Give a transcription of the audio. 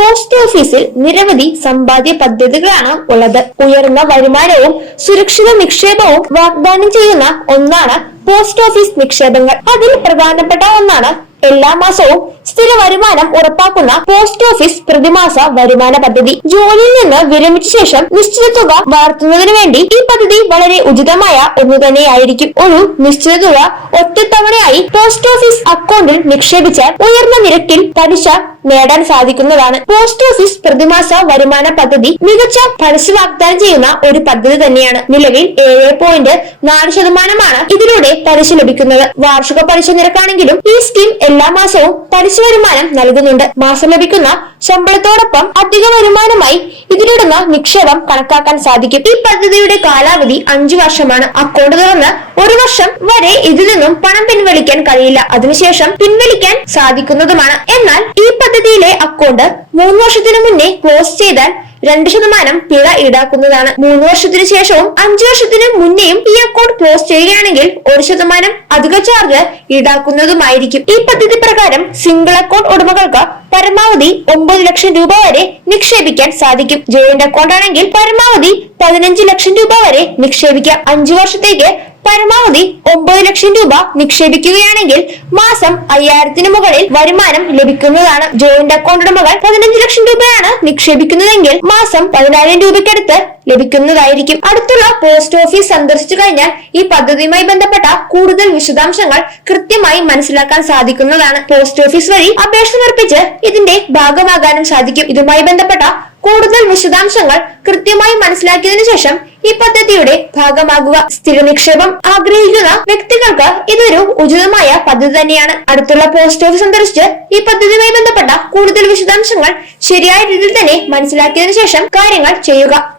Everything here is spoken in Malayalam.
പോസ്റ്റ് ഓഫീസിൽ നിരവധി സമ്പാദ്യ പദ്ധതികളാണ് ഉള്ളത്. ഉയർന്ന വരുമാനവും സുരക്ഷിത നിക്ഷേപവും വാഗ്ദാനം ചെയ്യുന്ന ഒന്നാണ് പോസ്റ്റ് ഓഫീസ് നിക്ഷേപങ്ങൾ. അതിൽ പ്രധാനപ്പെട്ട ഒന്നാണ് എല്ലാ മാസവും സ്ഥിര വരുമാനം ഉറപ്പാക്കുന്ന പോസ്റ്റ് ഓഫീസ് പ്രതിമാസ വരുമാന പദ്ധതി. ജോലിയിൽ നിന്ന് വിരമിച്ച ശേഷം നിശ്ചിത തുക വളർത്തുന്നതിന് വേണ്ടി ഈ പദ്ധതി വളരെ ഉചിതമായ ഒന്ന് തന്നെയായിരിക്കും. ഒരു നിശ്ചിത തുക ഒറ്റത്തവണയായി പോസ്റ്റ് ഓഫീസ് അക്കൗണ്ടിൽ നിക്ഷേപിച്ചാൽ ഉയർന്ന നിരക്കിൽ പലിശ നേടാൻ സാധിക്കുന്നതാണ്. പോസ്റ്റ് ഓഫീസ് പ്രതിമാസ വരുമാന പദ്ധതി മികച്ച പലിശ വാഗ്ദാനം ചെയ്യുന്ന ഒരു പദ്ധതി തന്നെയാണ്. നിലവിൽ ഏഴ് പോയിന്റ് നാല് ശതമാനമാണ് ഇതിലൂടെ പലിശ ലഭിക്കുന്നത്. വാർഷിക പലിശ നിരക്കാണെങ്കിലും ഈ സ്കീം എല്ലാ മാസവും പലിശ വരുമാനം നൽകുന്നുണ്ട്. മാസം ലഭിക്കുന്ന ശമ്പളത്തോടൊപ്പം അധിക വരുമാനമായി ഇതിലിടുന്ന നിക്ഷേപം കണക്കാക്കാൻ സാധിക്കും. ഈ പദ്ധതിയുടെ കാലാവധി അഞ്ചു വർഷമാണ്. അക്കൗണ്ട് തുറന്ന് ഒരു വർഷം വരെ ഇതിൽ നിന്നും പണം പിൻവലിക്കാൻ കഴിയില്ല. അതിനുശേഷം പിൻവലിക്കാൻ സാധിക്കുന്നതുമാണ്. എന്നാൽ ഈ പദ്ധതിയിലെ അക്കൗണ്ട് മൂന്ന് വർഷത്തിനു മുന്നേ ക്ലോസ് ചെയ്താൽ രണ്ട് ശതമാനം പിഴ ഈടാക്കുന്നതാണ്. മൂന്ന് വർഷത്തിനു ശേഷവും അഞ്ചു വർഷത്തിനു മുന്നേയും ഈ അക്കൗണ്ട് ക്ലോസ് ചെയ്യുകയാണെങ്കിൽ ഒരു ശതമാനം അധിക ചാർജ് ഈടാക്കുന്നതുമായിരിക്കും. ഈ പദ്ധതി പ്രകാരം സിംഗിൾ അക്കൗണ്ട് ഉടമകൾക്ക് പരമാവധി ഒമ്പത് ലക്ഷം രൂപ വരെ നിക്ഷേപിക്കാൻ സാധിക്കും. ജോയിന്റ് അക്കൗണ്ട് ആണെങ്കിൽ പരമാവധി പതിനഞ്ച് ലക്ഷം രൂപ വരെ നിക്ഷേപിക്കാം. അഞ്ചു വർഷത്തേക്ക് പരമാവധി ഒമ്പത് ലക്ഷം രൂപ നിക്ഷേപിക്കുകയാണെങ്കിൽ മാസം അയ്യായിരത്തിന് മുകളിൽ വരുമാനം ലഭിക്കുന്നതാണ് ജോയിന്റ് അക്കൗണ്ട് ഉടമകൾ പതിനഞ്ച് ലക്ഷം രൂപയാണ് നിക്ഷേപിക്കുന്നതെങ്കിൽ മാസം പതിനായിരം രൂപയ്ക്കടുത്ത് ലഭിക്കുന്നതായിരിക്കും. അടുത്തുള്ള പോസ്റ്റ് ഓഫീസ് സന്ദർശിച്ചു കഴിഞ്ഞാൽ ഈ പദ്ധതിയുമായി ബന്ധപ്പെട്ട കൂടുതൽ വിശദാംശങ്ങൾ കൃത്യമായി മനസ്സിലാക്കാൻ സാധിക്കുന്നതാണ്. പോസ്റ്റ് ഓഫീസ് വഴി അപേക്ഷ സമർപ്പിച്ച് ഇതിന്റെ ഭാഗമാകാനും സാധിക്കും. ഇതുമായി ബന്ധപ്പെട്ട കൂടുതൽ വിശദാംശങ്ങൾ കൃത്യമായി മനസ്സിലാക്കിയതിനു ശേഷം ഈ പദ്ധതിയുടെ ഭാഗമാകുക. സ്ഥിര നിക്ഷേപം ആഗ്രഹിക്കുന്ന വ്യക്തികൾക്ക് ഇതൊരു ഉചിതമായ പദ്ധതി തന്നെയാണ്. അടുത്തുള്ള പോസ്റ്റ് ഓഫീസ് സന്ദർശിച്ച് ഈ പദ്ധതിയുമായി ബന്ധപ്പെട്ട കൂടുതൽ വിശദാംശങ്ങൾ ശരിയായ രീതിയിൽ തന്നെ മനസ്സിലാക്കിയതിനു ശേഷം കാര്യങ്ങൾ ചെയ്യുക.